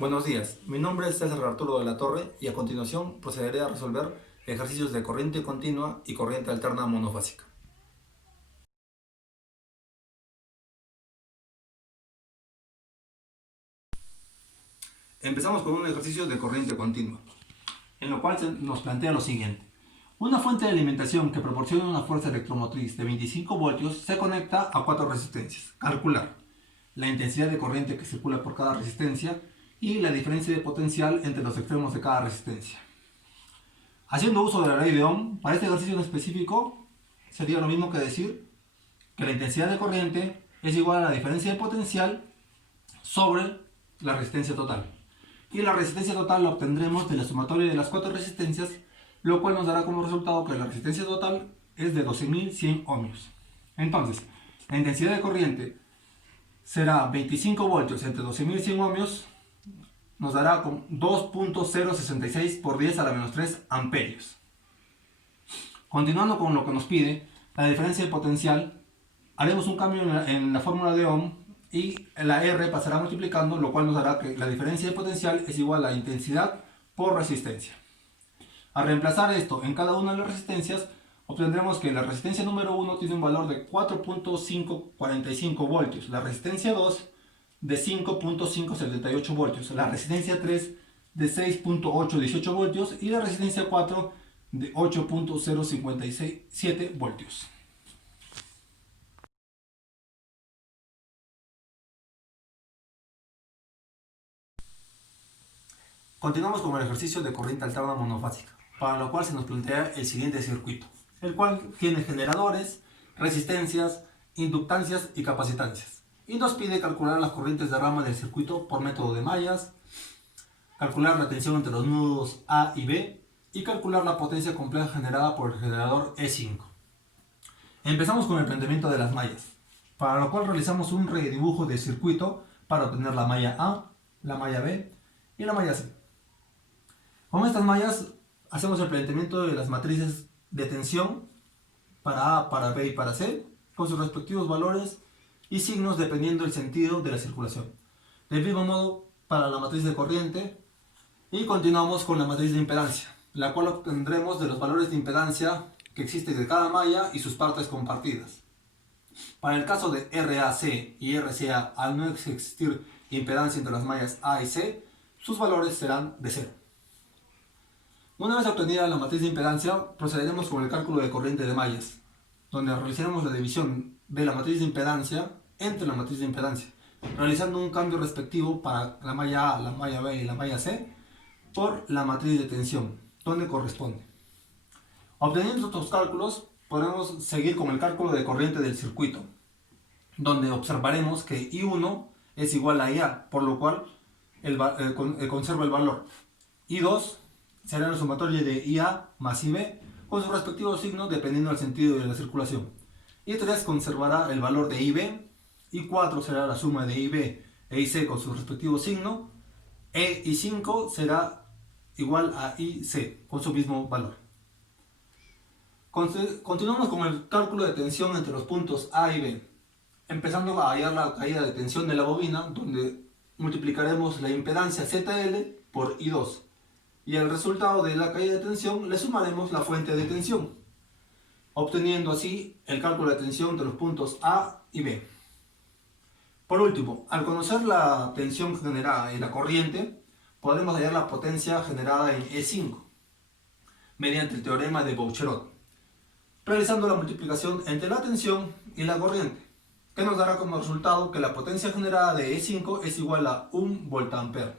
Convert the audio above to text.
Buenos días, mi nombre es César Arturo de la Torre y a continuación procederé a resolver ejercicios de corriente continua y corriente alterna monofásica. Empezamos con un ejercicio de corriente continua, en lo cual nos plantea lo siguiente. Una fuente de alimentación que proporciona una fuerza electromotriz de 25 voltios se conecta a 4 resistencias. Calcular la intensidad de corriente que circula por cada resistencia y la diferencia de potencial entre los extremos de cada resistencia. Haciendo uso de la ley de Ohm, para este ejercicio en específico sería lo mismo que decir que la intensidad de corriente es igual a la diferencia de potencial sobre la resistencia total. Y la resistencia total la obtendremos de la sumatoria de las 4 resistencias, lo cual nos dará como resultado que la resistencia total es de 12.100 ohmios. Entonces, la intensidad de corriente será 25 voltios entre 12.100 ohmios, nos dará con 2.066 por 10 a la menos 3 amperios. Continuando con lo que nos pide, la diferencia de potencial, haremos un cambio en la fórmula de Ohm y la R pasará multiplicando, lo cual nos dará que la diferencia de potencial es igual a la intensidad por resistencia. Al reemplazar esto en cada una de las resistencias, obtendremos que la resistencia número 1 tiene un valor de 4.545 voltios, la resistencia 2 de 5.578 voltios, la resistencia 3 de 6.818 voltios y la resistencia 4 de 8.057 voltios. Continuamos con el ejercicio de corriente alterna monofásica, para lo cual se nos plantea el siguiente circuito, el cual tiene generadores, resistencias, inductancias y capacitancias. Y nos pide calcular las corrientes de rama del circuito por método de mallas, calcular la tensión entre los nudos A y B y calcular la potencia compleja generada por el generador E5. Empezamos con el planteamiento de las mallas, para lo cual realizamos un redibujo del circuito para obtener la malla A, la malla B y la malla C. Con estas mallas hacemos el planteamiento de las matrices de tensión para A, para B y para C, con sus respectivos valores y signos dependiendo del sentido de la circulación. Del mismo modo para la matriz de corriente, y continuamos con la matriz de impedancia, la cual obtendremos de los valores de impedancia que existen de cada malla y sus partes compartidas. Para el caso de RAC y RCA, al no existir impedancia entre las mallas A y C, sus valores serán de 0. Una vez obtenida la matriz de impedancia, procederemos con el cálculo de corriente de mallas, donde realizaremos la división de la matriz de impedancia entre la matriz de impedancia, realizando un cambio respectivo para la malla A, la malla B y la malla C por la matriz de tensión, donde corresponde. Obteniendo estos cálculos, podemos seguir con el cálculo de corriente del circuito, donde observaremos que I1 es igual a IA, por lo cual conserva el valor. I2 será la sumatoria de IA más IB con sus respectivos signos dependiendo del sentido de la circulación. I3 conservará el valor de IB, I4 será la suma de IB e IC con sus respectivos signos, e I5 será igual a IC con su mismo valor. Continuamos con el cálculo de tensión entre los puntos A y B, empezando a hallar la caída de tensión de la bobina, donde multiplicaremos la impedancia ZL por I2. Y al resultado de la caída de tensión le sumaremos la fuente de tensión, obteniendo así el cálculo de tensión de los puntos A y B. Por último, al conocer la tensión generada en la corriente, podemos hallar la potencia generada en E5, mediante el teorema de Boucherot, realizando la multiplicación entre la tensión y la corriente, que nos dará como resultado que la potencia generada de E5 es igual a 1 voltampere.